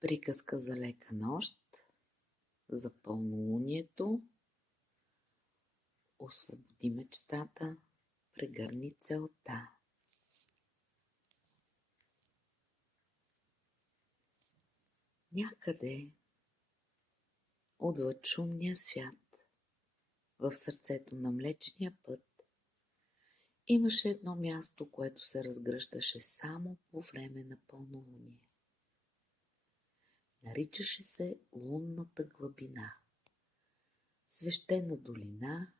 Приказка за лека нощ, за пълнолунието. Освободи мечтата, прегърни целта. Някъде отвъд шумния свят, в сърцето на Млечния път, имаше едно място, което се разгръщаше само по време на пълнолуние. Наричаше се Лунната глъбина. Свещена долина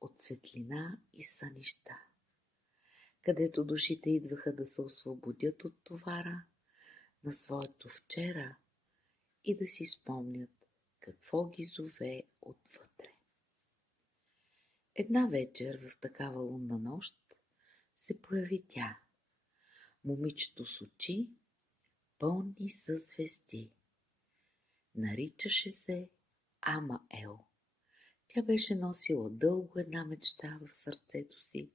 от светлина и сънища, където душите идваха да се освободят от товара на своето вчера и да си спомнят какво ги зове отвътре. Една вечер в такава лунна нощ се появи тя, момичето с очи, пълни със звезди. Наричаше се Амаел. Тя беше носила дълго една мечта в сърцето си,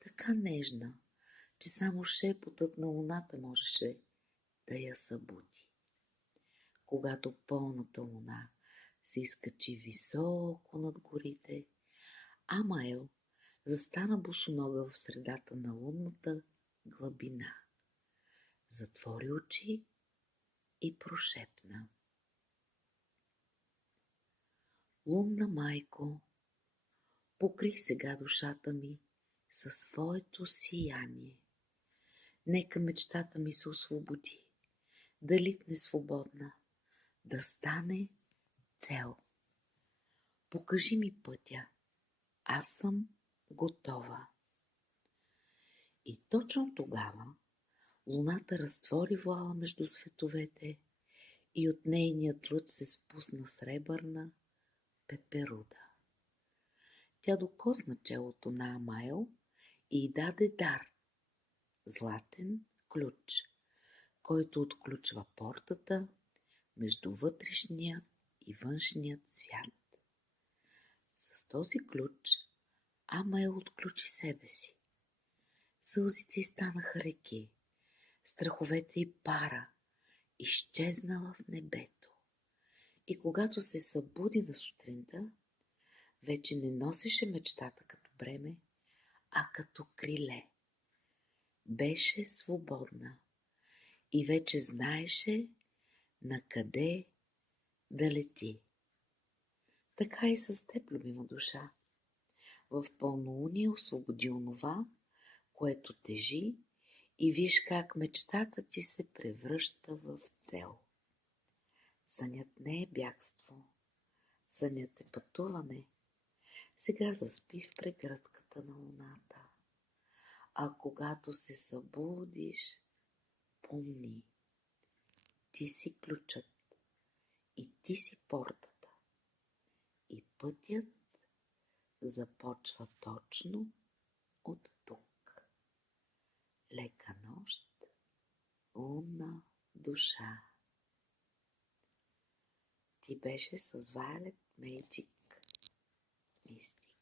така нежна, че само шепотът на луната можеше да я събуди. Когато пълната луна се изкачи високо над горите, Амаел застана босонога в средата на лунната глъбина. Затвори очи и прошепна: Лунна майко, покри сега душата ми със своето сияние. Нека мечтата ми се освободи, да литне свободна, да стане цел. Покажи ми пътя, аз съм готова. И точно тогава луната разтвори вуала между световете и от нейният лъч се спусна сребърна пеперуда. Тя докосна челото на Амаел и й даде дар – златен ключ, който отключва портата между вътрешния и външният свят. С този ключ Амаел отключи себе си. Сълзите й станаха реки, страховете й пара, изчезнала в небето. И когато се събуди на сутринта, вече не носеше мечтата като бреме, а като криле. Беше свободна и вече знаеше на къде да лети. Така и с теб, любима душа. В пълнолуние освободи онова, което тежи, и виж как мечтата ти се превръща в цел. Сънят не е бягство, сънят е пътуване. Сега заспи в прегръдката на луната. А когато се събудиш, помни, ти си ключът и ти си портата. И пътят започва точно от тук. Лека нощ, лунна душа. Ти беше с Violet Magic Mystic.